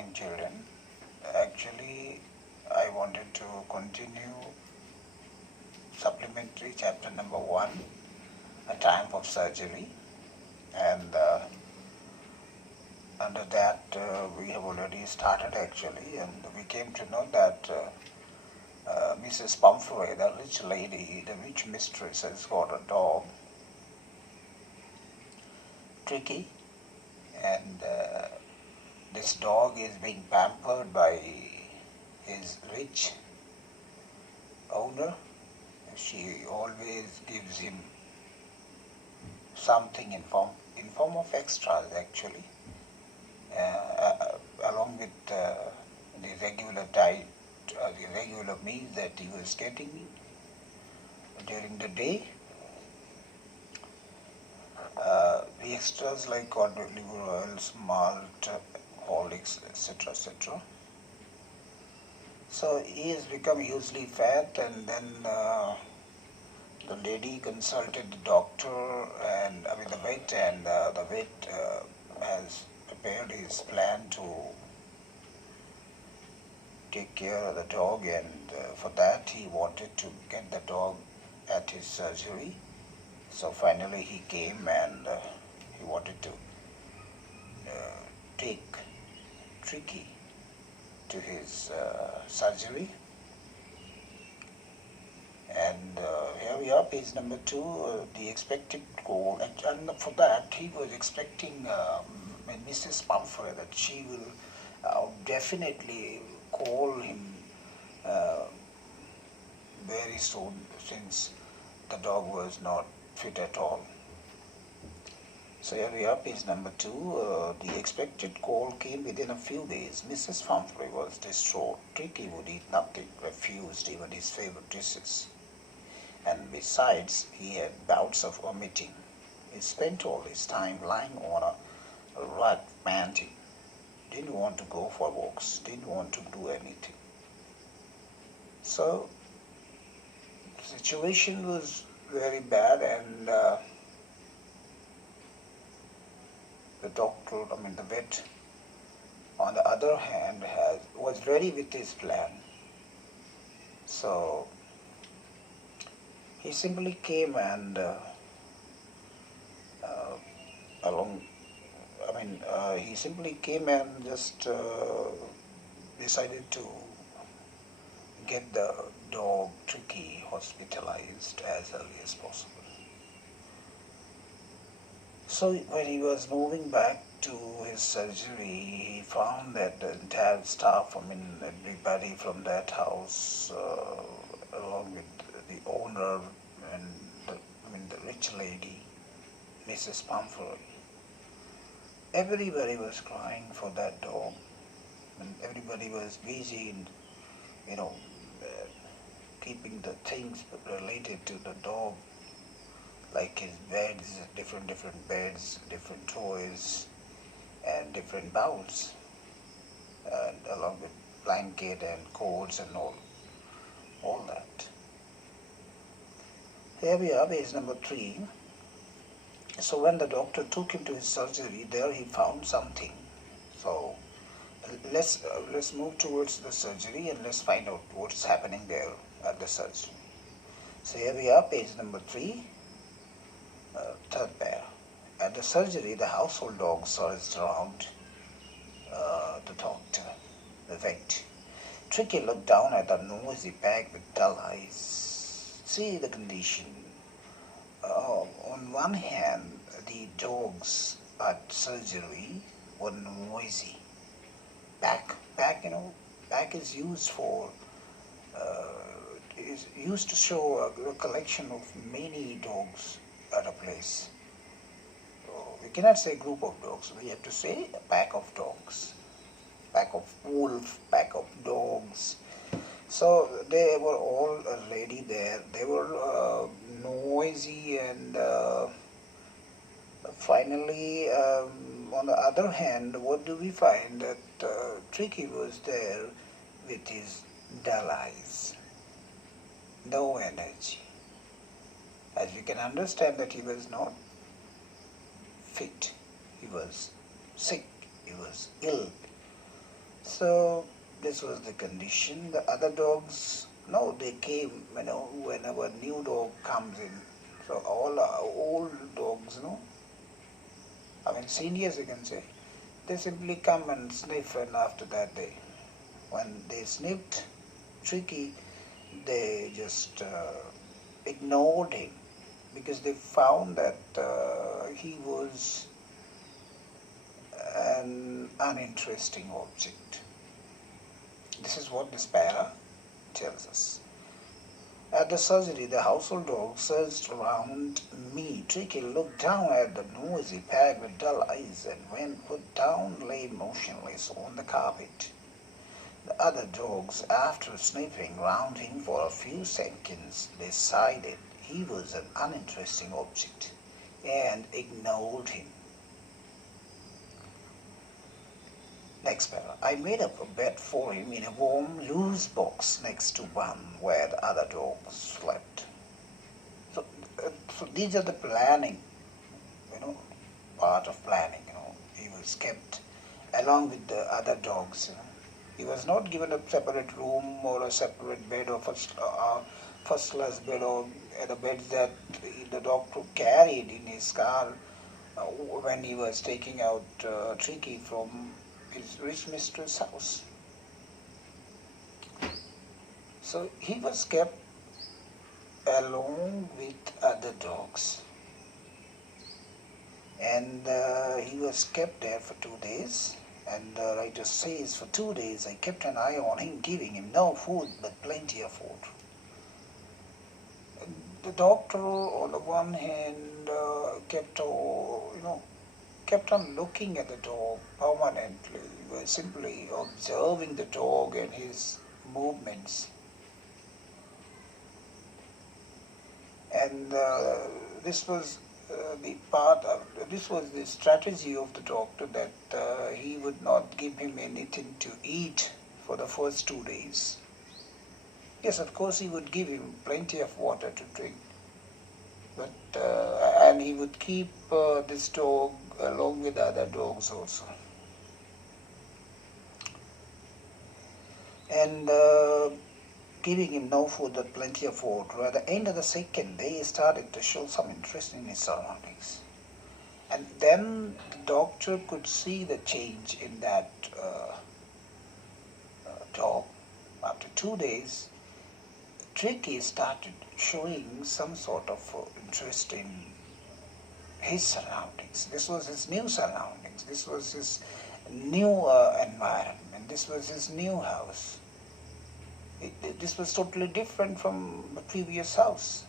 morning, children. Actually, I wanted to continue supplementary chapter number 1, A Triumph of Surgery, and under that we have already started actually, and we came to know that Mrs. Pumphrey, the rich lady, the rich mistress, has got a dog, Tricky, and this dog is being pampered by his rich owner. She always gives him something in form of extras actually, along with the regular diet, the regular meals that he was getting during the day. The extras like cod liver oils, malt, Horlicks, etc., etc. So he has become hugely fat, and then the lady consulted the doctor and the vet, and the vet has prepared his plan to take care of the dog, and for that he wanted to get the dog at his surgery. So finally he came, and he wanted to take Tricky to his surgery. And here we are, page number 2, the expected goal. And for that, he was expecting Mrs. Pumphrey that she will definitely call him very soon, since the dog was not fit at all. So here we are, page number 2. The expected call came within a few days. Mrs. Pumphrey was distraught. Tricky would eat nothing, refused even his favorite dishes. And besides, he had bouts of vomiting. He spent all his time lying on a rug, panting. Didn't want to go for walks, didn't want to do anything. So, the situation was very bad, and the doctor, the vet, on the other hand, was ready with his plan. So, he simply came and he simply came and just decided to get the dog Tricky hospitalized as early as possible. So when he was moving back to his surgery, he found that the entire staff, everybody from that house, along with the owner and the rich lady, Mrs. Pumphrey, everybody was crying for that dog, and everybody was busy in, keeping the things related to the dog, like his beds, different beds, different toys, and different bowls, and along with blanket and coats and all that. Here we are, page number 3. So when the doctor took him to his surgery, there he found something. So let's move towards the surgery, and let's find out what's happening there at the surgery. So here we are, page number 3, third pair. At the surgery, the household dog surged around the doctor, the vet. Tricky looked down at the noisy bag with dull eyes. See the condition. On one hand, the dogs at surgery were noisy. Back is used for is used to show a collection of many dogs at a place. So we cannot say group of dogs. We have to say a pack of dogs, pack of wolves, pack of dogs. So they were all already there. They were noisy, and finally, on the other hand, what do we find? That Tricky was there with his dull eyes, no energy. As we can understand that he was not fit, he was sick, he was ill. So this was the condition. The other dogs, no, they came, whenever a new dog comes in. So all old dogs, seniors you can say, they simply come and sniff, and after that when they sniffed Tricky, they just ignored him because they found that he was an uninteresting object. This is what this para tells us. At the surgery, the household dog surged around me. Tricky looked down at the noisy pag with dull eyes, and when put down, lay motionless on the carpet. The other dogs, after sniffing round him for a few seconds, decided he was an uninteresting object and ignored him. Next para. I made up a bed for him in a warm, loose box next to one where the other dogs slept. So these are the planning, part of planning. He was kept along with the other dogs. He was not given a separate room or a separate bed or first class bed or the beds that the doctor carried in his car when he was taking out Tricky from his rich mistress' house. So he was kept along with other dogs, and he was kept there for 2 days. And the writer says, for 2 days I kept an eye on him, giving him no food but plenty of food. The doctor, on the one hand, kept on looking at the dog permanently. He was simply observing the dog and his movements. And this was the strategy of the doctor, that he would not give him anything to eat for the first 2 days. Yes, of course, he would give him plenty of water to drink, but and he would keep this dog along with other dogs also. And giving him no food but plenty of water. At the end of the second day, he started to show some interest in his surroundings. And then the doctor could see the change in that dog. After 2 days, Tricky started showing some sort of interest in his surroundings. This was his new surroundings. This was his new environment. This was his new house. This was totally different from the previous house.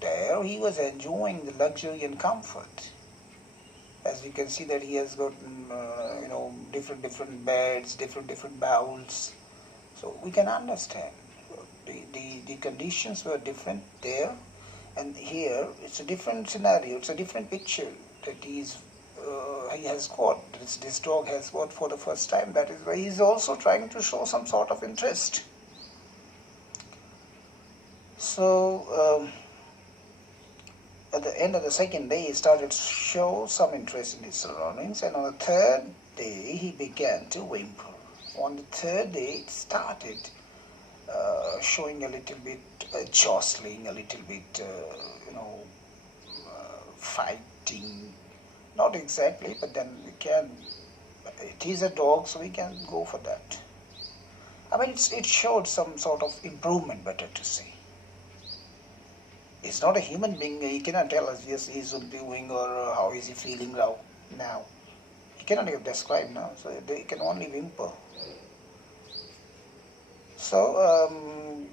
There he was enjoying the luxury and comfort. As you can see that he has got different beds, different bowls. So we can understand the conditions were different there, and here it's a different scenario. It's a different picture that he has got. This dog has got for the first time. That is why he's also trying to show some sort of interest. So at the end of the second day, he started to show some interest in his surroundings, and on the third day, he began to whimper. On the third day, it started showing a little bit jostling, a little bit, fighting. Not exactly, but then it is a dog, so we can go for that. It showed some sort of improvement, better to say. It's not a human being. He cannot tell us, yes, he's doing or how is he feeling now. He cannot even describe now, so they can only whimper. So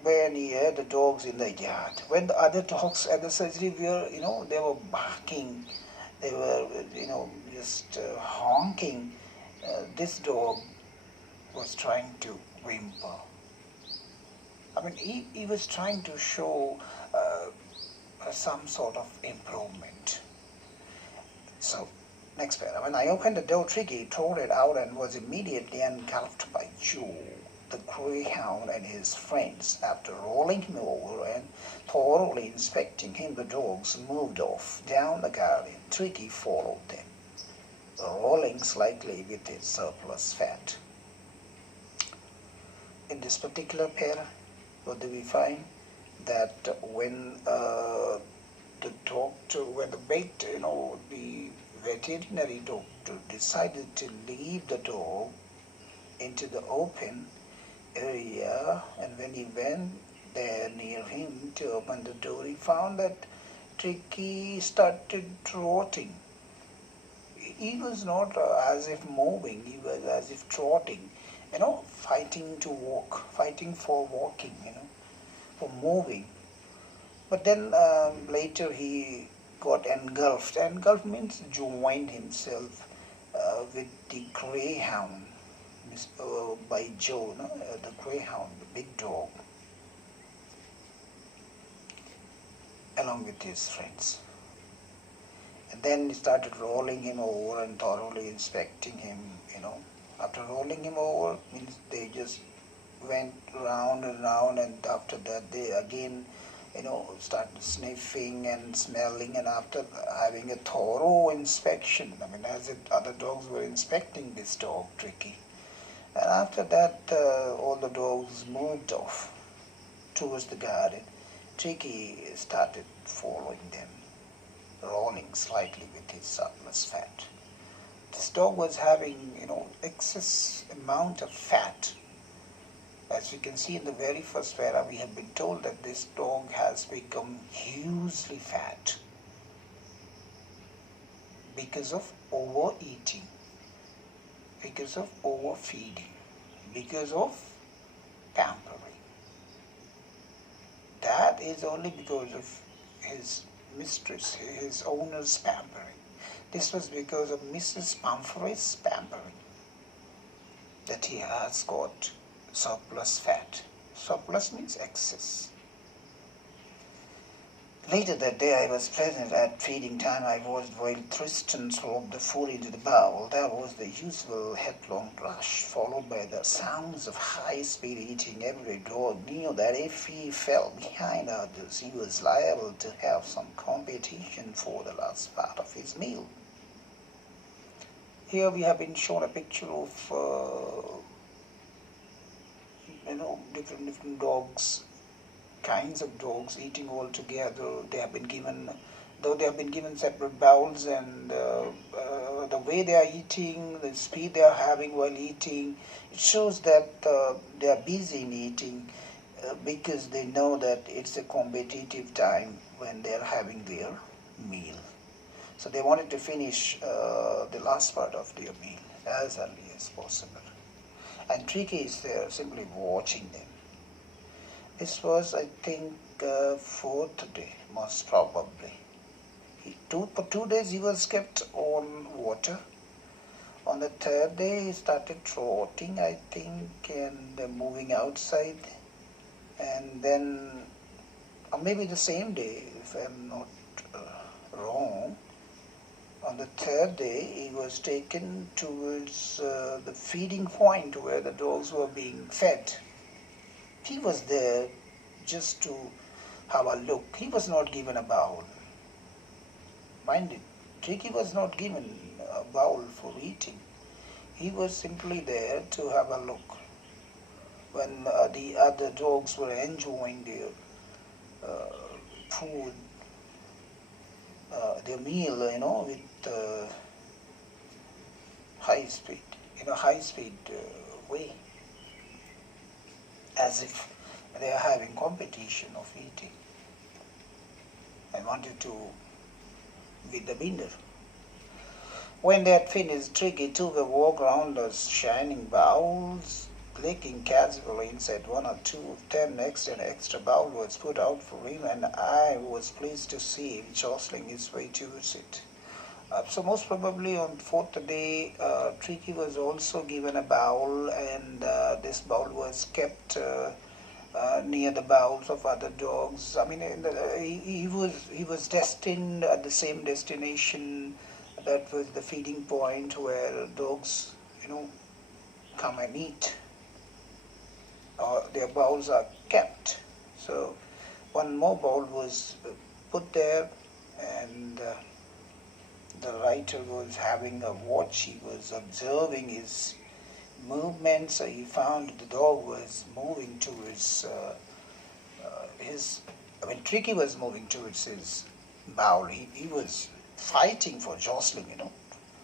when he heard the dogs in the yard, when the other dogs at the surgery were, they were barking, they were, just honking, this dog was trying to whimper. He was trying to show some sort of improvement. So, next para. When I opened the door, Tricky trotted out and was immediately engulfed by Joe, the greyhound, and his friends. After rolling him over and thoroughly inspecting him, the dogs moved off down the garden. Tricky followed them. Rolling rolling slightly with his surplus fat. In this particular pair, what do we find? That when the doctor, when the the veterinary doctor decided to leave the dog into the open area, and when he went there near him to open the door, he found that Tricky started trotting. He was not as if moving, he was as if trotting, fighting to walk, fighting for walking, for moving. But then later he got engulfed. Engulfed means joined himself with the greyhound by Joe, the greyhound, the big dog, along with his friends. And then he started rolling him over and thoroughly inspecting him, After rolling him over, means they just went round and round, and after that they again, started sniffing and smelling, and after having a thorough inspection, as if other dogs were inspecting this dog, Tricky. And after that, all the dogs moved off towards the garden. Tricky started following them, rolling slightly with his surplus fat. This dog was having, excess amount of fat. As we can see in the very first para, we have been told that this dog has become hugely fat because of overeating, because of overfeeding, because of pampering. That is only because of his mistress, his owner's pampering. This was because of Mrs. Pumphrey's pampering that he has got surplus fat. Surplus means excess. Later that day I was present at feeding time. I watched while Tristan sloped the food into the bowl. There was the usual headlong rush, followed by the sounds of high-speed eating. Every dog knew that if he fell behind others, he was liable to have some competition for the last part of his meal. Here we have been shown a picture of different dogs, kinds of dogs eating all together. They have been given, though they have been given separate bowls, and the way they are eating, the speed they are having while eating, it shows that they are busy in eating because they know that it's a competitive time when they are having their meal. So they wanted to finish the last part of their meal as early as possible. And Tricky is there simply watching them. This was, I think, fourth day, most probably. For 2 days he was kept on water. On the third day he started trotting, I think, and moving outside. And then, or maybe the same day, if I'm not wrong, on the third day he was taken towards the feeding point where the dogs were being fed. He was there just to have a look. He was not given a bowl. Mind it, Tricky was not given a bowl for eating. He was simply there to have a look. When the other dogs were enjoying their food, their meal, with high speed, way, as if they are having competition of eating. I wanted to with the binder. When they had finished, Tricky took a walk around the shining bowls, clicking casually inside one or two of them. Next, an extra bowl was put out for him, and I was pleased to see him jostling his way towards it. So most probably on fourth day, Tricky was also given a bowl, and this bowl was kept near the bowls of other dogs. He was destined at the same destination. That was the feeding point where dogs, come and eat. Their bowls are kept. So one more bowl was put there, and the writer was having a watch. He was observing his movements. He found the dog was moving towards Tricky was moving towards his bowl. He was fighting for jostling,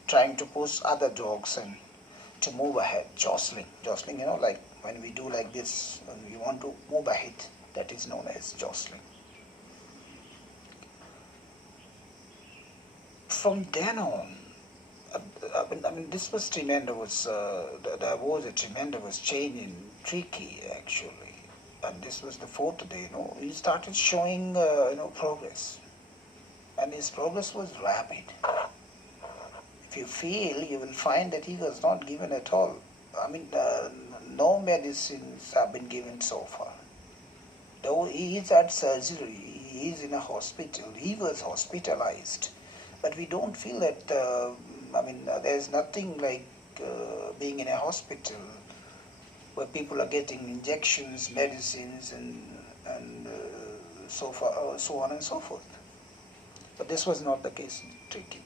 trying to push other dogs and to move ahead, jostling, like when we do like this, when we want to move ahead, that is known as jostling. From then on, this was tremendous. There was a tremendous change in Tricky actually, and this was the fourth day. He started showing progress, and his progress was rapid. If you feel, you will find that he was not given at all. No medicines have been given so far. Though he is at surgery, he is in a hospital, he was hospitalized. But we don't feel that, there's nothing like being in a hospital where people are getting injections, medicines, and so on and so forth. But this was not the case in Tricky.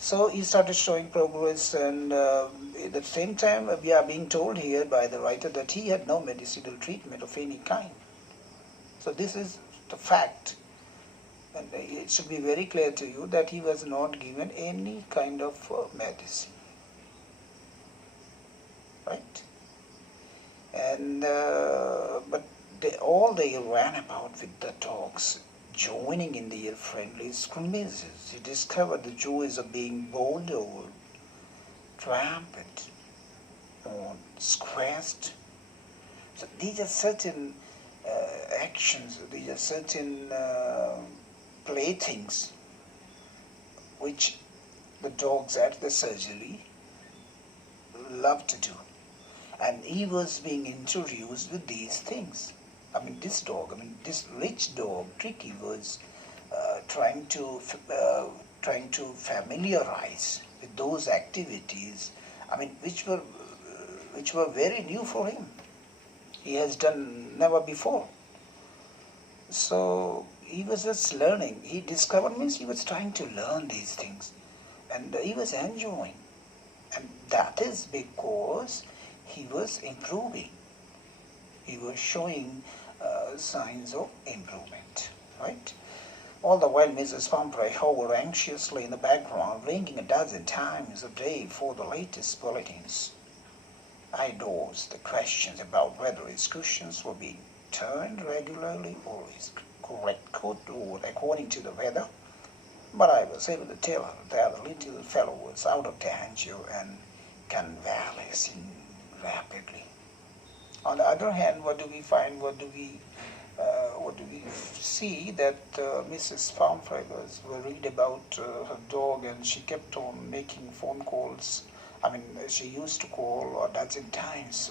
So he started showing progress, and at the same time we are being told here by the writer that he had no medicinal treatment of any kind. So this is the fact, and it should be very clear to you that he was not given any kind of medicine, right? And but they ran about with the dogs, joining in their friendly scrimmages. He discovered the joys of being bowled over, trampled on, squashed. So these are certain actions, these are certain playthings which the dogs at the surgery love to do. And he was being introduced with these things. This rich dog, Tricky, was trying to familiarize with those activities, which were very new for him. He has done never before. So he was just learning. He discovered means he was trying to learn these things, and he was enjoying, and that is because he was improving. He was showing signs of improvement, right? All the while, Mrs. Pumphrey hovered anxiously in the background, ringing a dozen times a day for the latest bulletins. I dodged the questions about whether his cushions were being turned regularly or his correct coat rolled according to the weather, but I was able to tell her that the little fellow was out of danger and convalescing rapidly. On the other hand, what do we find? What do we see? That Mrs. Pumphrey was worried about her dog, and she kept on making phone calls. She used to call a dozen times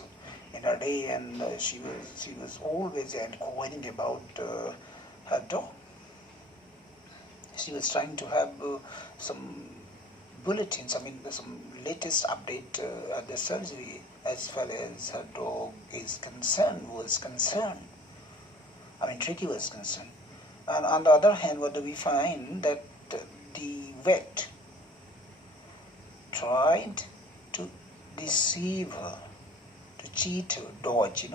in a day, and she was always inquiring about her dog. She was trying to have some bulletins, some latest update at the surgery as far as her dog was concerned. Tricky was concerned. And on the other hand, what do we find? That the vet tried to deceive her, to cheat her, dodge.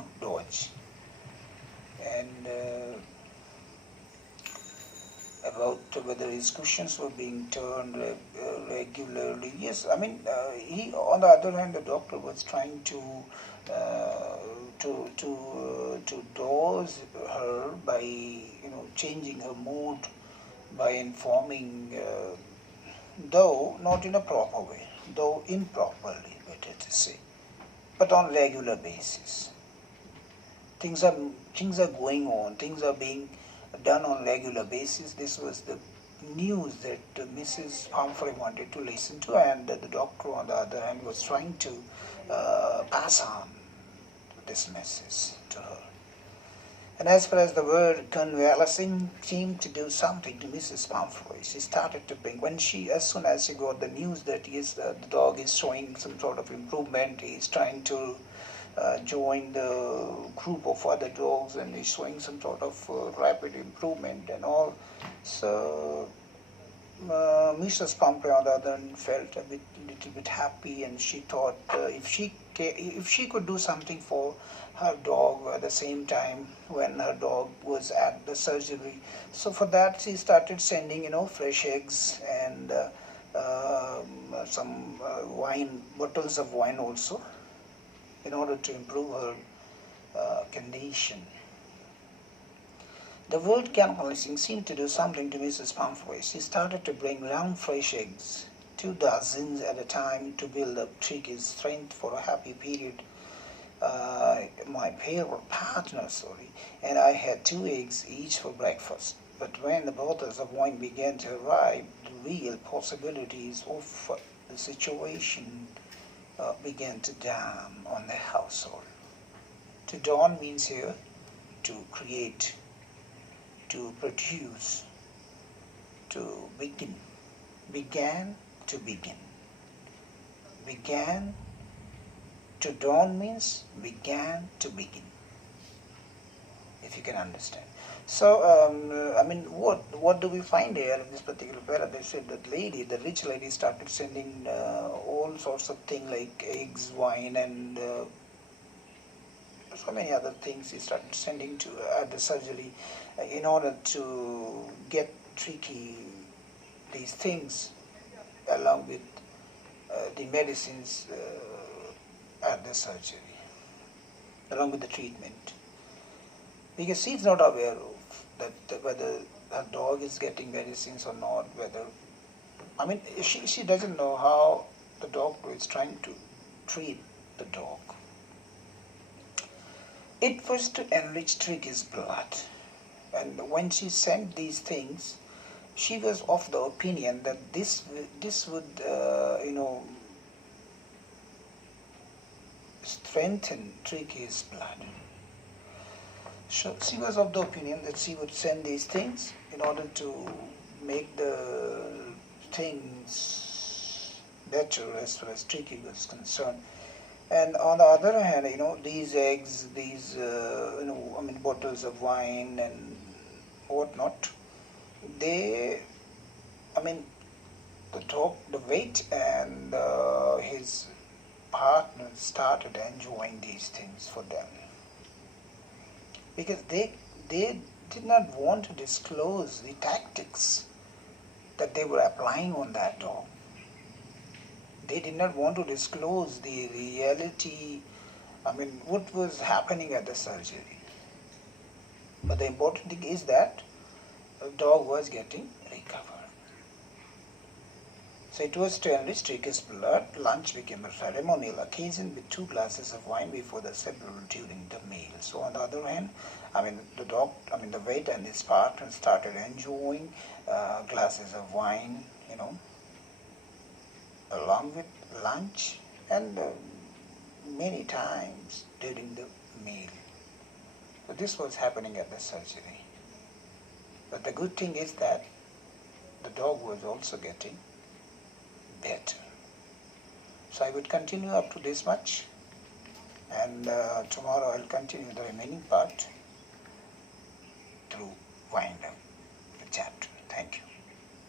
And about whether his cushions were being turned regularly. Yes, he. On the other hand, the doctor was trying to dose her by changing her mood, by informing, though not in a proper way, though improperly, better to say, but on regular basis. Things are going on. Things are being done on regular basis. This was the news that Mrs. Pumphrey wanted to listen to, and the doctor, on the other hand, was trying to pass on this message to her. And as far as the word convalescing seemed to do something to Mrs. Pumphrey, she started to bring, as soon as she got the news that the dog is showing some sort of improvement, he's trying to join the group of other dogs and is showing some sort of rapid improvement and all. So Mrs. Pompey, on the other hand, felt little bit happy, and she thought if she could do something for her dog at the same time when her dog was at the surgery, so for that she started sending, fresh eggs and some wine, bottles of wine also, in order to improve her condition. The word canalizing seemed to do something to Mrs. Pumphrey. She started to bring round fresh eggs, 2 dozens at a time, to build up Tricky's strength for a happy period. My partner, and I had 2 eggs each for breakfast. But when the bottles of wine began to arrive, the real possibilities of the situation began to dawn on the household. To dawn means here to create, to produce, to begin. Began, to begin. Began, to dawn means began, to begin. If you can understand. So, what do we find here in this particular paragraph? They said that the rich lady started sending all sorts of things like eggs, wine, and so many other things he started sending to at the surgery in order to get Tricky these things along with the medicines at the surgery, along with the treatment. Because she's not aware of that whether her dog is getting medicines or not, she doesn't know how the doctor is trying to treat the dog. It was to enrich Tricky's blood, and when she sent these things, she was of the opinion that this would strengthen Tricky's blood. So she was of the opinion that she would send these things in order to make the things better as far as Tricky was concerned. And on the other hand, these eggs, these bottles of wine and whatnot, the weight and his partner started enjoying these things for them, because they did not want to disclose the tactics that they were applying on that dog. They did not want to disclose the reality, what was happening at the surgery. But the important thing is that the dog was getting recovered. So it was to enrich Tricky's blood. Lunch became a ceremonial occasion with 2 glasses of wine before the several during the meal. So on the other hand, the waiter and his partner started enjoying glasses of wine, along with lunch and many times during the meal. So this was happening at the surgery. But the good thing is that the dog was also getting better. So I would continue up to this much, and tomorrow I'll continue the remaining part through wind up the chapter. Thank you.